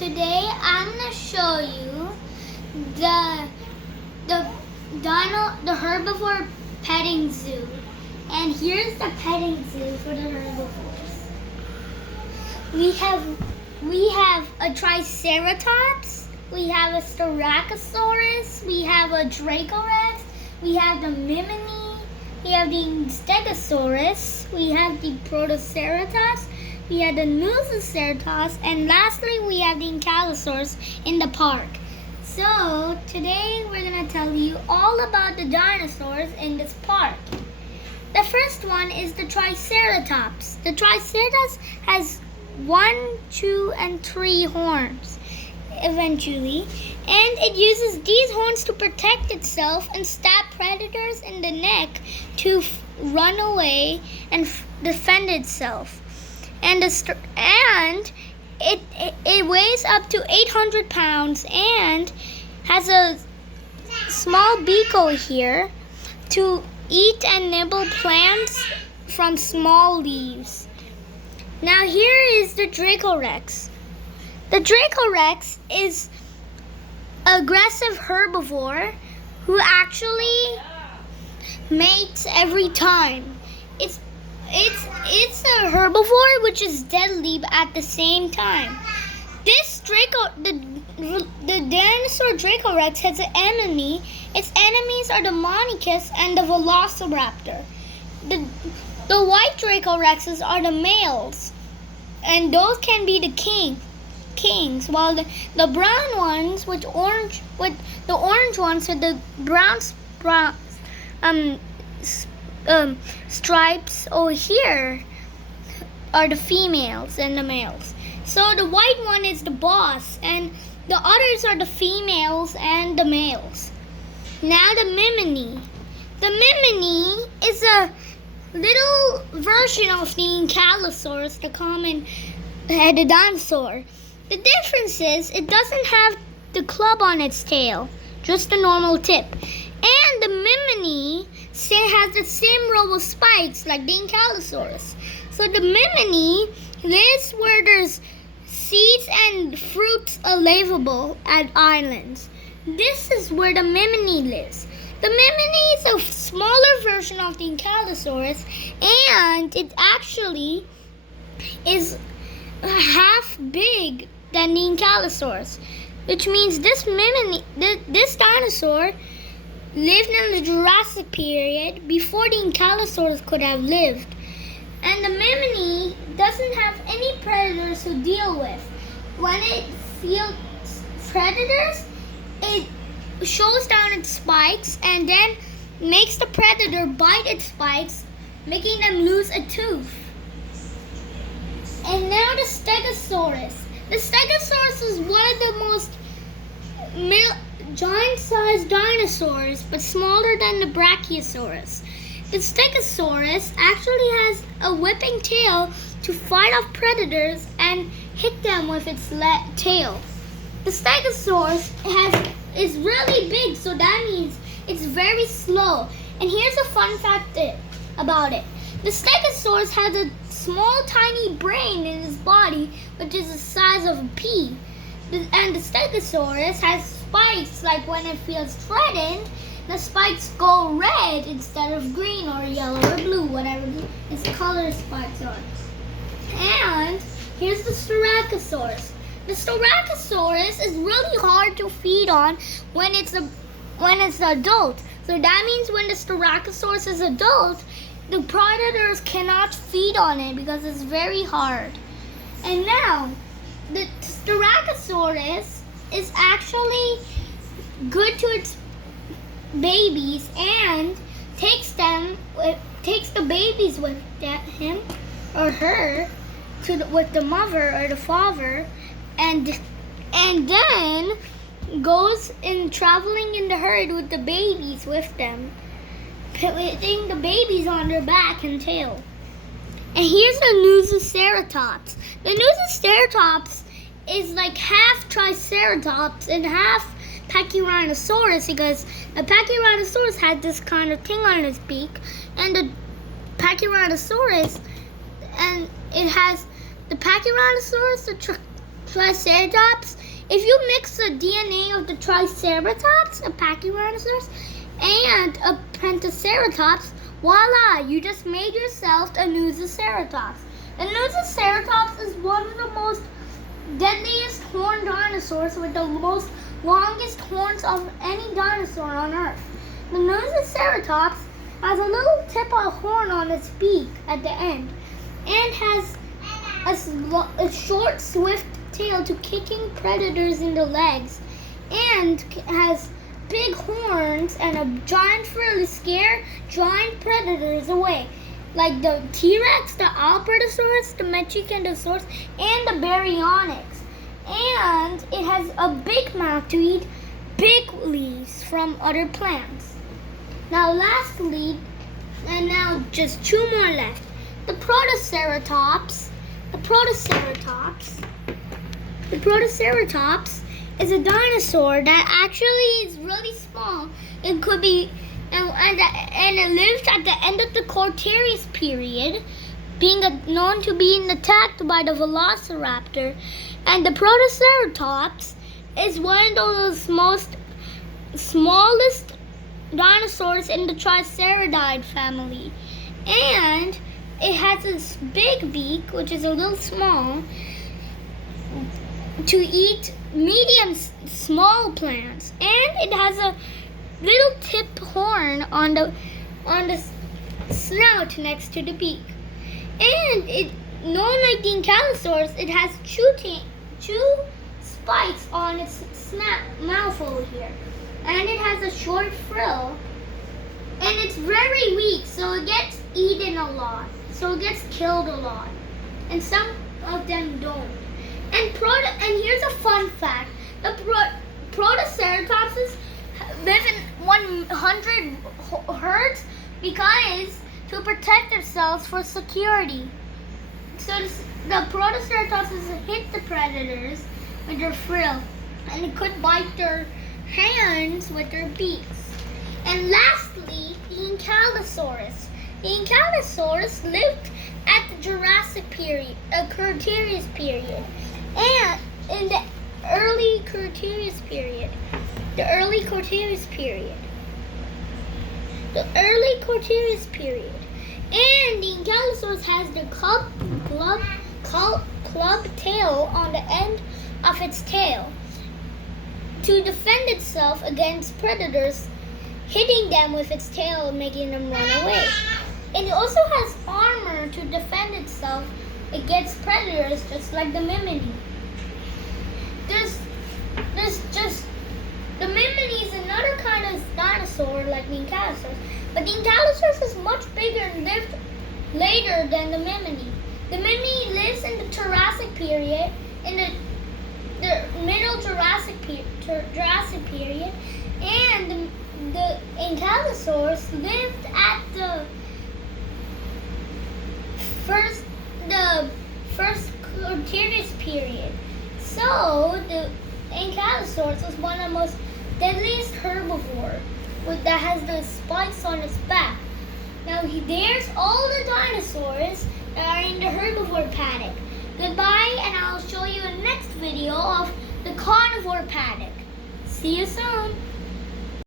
today I'm gonna show you the the herbivore petting zoo. And here's the petting zoo for the herbivores. We have a Triceratops, we have a Styracosaurus, we have a Dracorex, we have the Mimini, we have the Stegosaurus, we have the Protoceratops, we have the Nuceratops, and lastly we have the Ankylosaurus in the park. So today we're going to tell you all about the dinosaurs in this park. The first one is the Triceratops. The Triceratops has 1, 2, and 3 horns eventually, and it uses these horns to protect itself and stab predators in the neck to run away and defend itself. And it weighs up to 800 pounds and has a small beak over here to eat and nibble plants from small leaves. Now here is the Dracorex. The Dracorex is an aggressive herbivore who actually mates every time. It's a herbivore which is deadly at the same time. The dinosaur Dracorex has an enemy. Its enemies are the Monachus and the Velociraptor. The white Dracorexes are the males, and those can be the kings, while the brown ones with the orange ones with the brown stripes over here are the females and the males. So the white one is the boss, and the others are the females and the males. Now the Mimini. The Mimini is a little version of the Ankylosaurus, the common headed dinosaur. The difference is it doesn't have the club on its tail, just a normal tip. And the Mimini has the same row of spikes like the Ankylosaurus. So the Mimini lives where there's seeds and fruits available at islands. This is where the Mimini lives. The Mimini is a smaller version of the Ankylosaurus, and it actually is half big than the Ankylosaurus, which means this dinosaur lived in the Jurassic period before the Ankylosaurus could have lived. And the Mimini doesn't have any predators to deal with. When it feels predators, it shows down its spikes and then makes the predator bite its spikes, making them lose a tooth. And now the Stegosaurus. The Stegosaurus is one of the most giant-sized dinosaurs, but smaller than the Brachiosaurus. The Stegosaurus actually has a whipping tail to fight off predators and hit them with its tail. The Stegosaurus is really big, so that means it's very slow. And here's a fun fact about it. The Stegosaurus has a small, tiny brain in his body, which is the size of a pea. And the Stegosaurus has spikes, like when it feels threatened, the spikes go red instead of green or yellow or blue, whatever its color spikes are. And here's the Styracosaurus. The Styracosaurus is really hard to feed on when it's adult. So that means when the Styracosaurus is adult, the predators cannot feed on it because it's very hard. And now, the Styracosaurus is actually good to its babies and takes the babies with him or her with the mother or the father, and then goes in traveling in the herd with the babies with them, putting the babies on their back and tail. And here's the Nuceratops. The Nuceratops is like half Triceratops and half Pachyrhinosaurus, because the Pachyrhinosaurus had this kind of thing on its beak, and the Pachyrhinosaurus, and it has the Pachyrhinosaurus, the Triceratops. If you mix the DNA of the Triceratops, a Pachyrhinosaurus, and a Pentaceratops, voila, you just made yourself a Nuceratops. The Nuceratops is one of the most deadliest horned dinosaurs with the most longest horns of any dinosaur on Earth. The Nuceratops has a little tip of horn on its beak at the end and has a short, swift tail to kicking predators in the legs, and has big horns and a giant frill to scare giant predators away, like the T-Rex, the Albertosaurus, the Metricontosaurus, and the Baryonyx. And it has a big mouth to eat big leaves from other plants. Now lastly, and now just two more left. The Protoceratops. The Protoceratops is a dinosaur that actually is really small. It could be, and it lived at the end of the Cretaceous period, being known to be attacked by the Velociraptor. And the Protoceratops is one of those smallest dinosaurs in the Triceratid family, and it has this big beak, which is a little small, to eat small plants, and it has a little tip horn on the snout next to the beak. And it, known like the Ankylosaurus, it has two spikes on its mouth over here, and it has a short frill, and it's very weak, so it gets eaten a lot, so it gets killed a lot, and some of them don't. And here's a fun fact: the Protoceratopses live in 100 herds because to protect themselves for security. So the Protoceratopses hit the predators with their frill, and it could bite their hands with their beaks. And lastly, the Ankylosaurus. The Ankylosaurus lived at the Jurassic period, Cretaceous period, and in the early Cretaceous period. The early Cretaceous period. And the Ankylosaurus has the club tail on the end of its tail to defend itself against predators, hitting them with its tail and making them run away. And it also has armor to defend itself against predators, just like the Mimini. The Mimini is another kind of dinosaur like the Ankylosaurus, but the Ankylosaurus is much bigger and lived later than the Mimini. The Mimini lives in the Jurassic period, in the middle Jurassic period, and the Ankylosaurus lived at the first Cretaceous period. So the Ankylosaurus was one of the most deadliest herbivore that has the spikes on its back. Now there's all the dinosaurs that are in the herbivore paddock. Goodbye, and I'll show you a next video of the carnivore paddock. See you soon.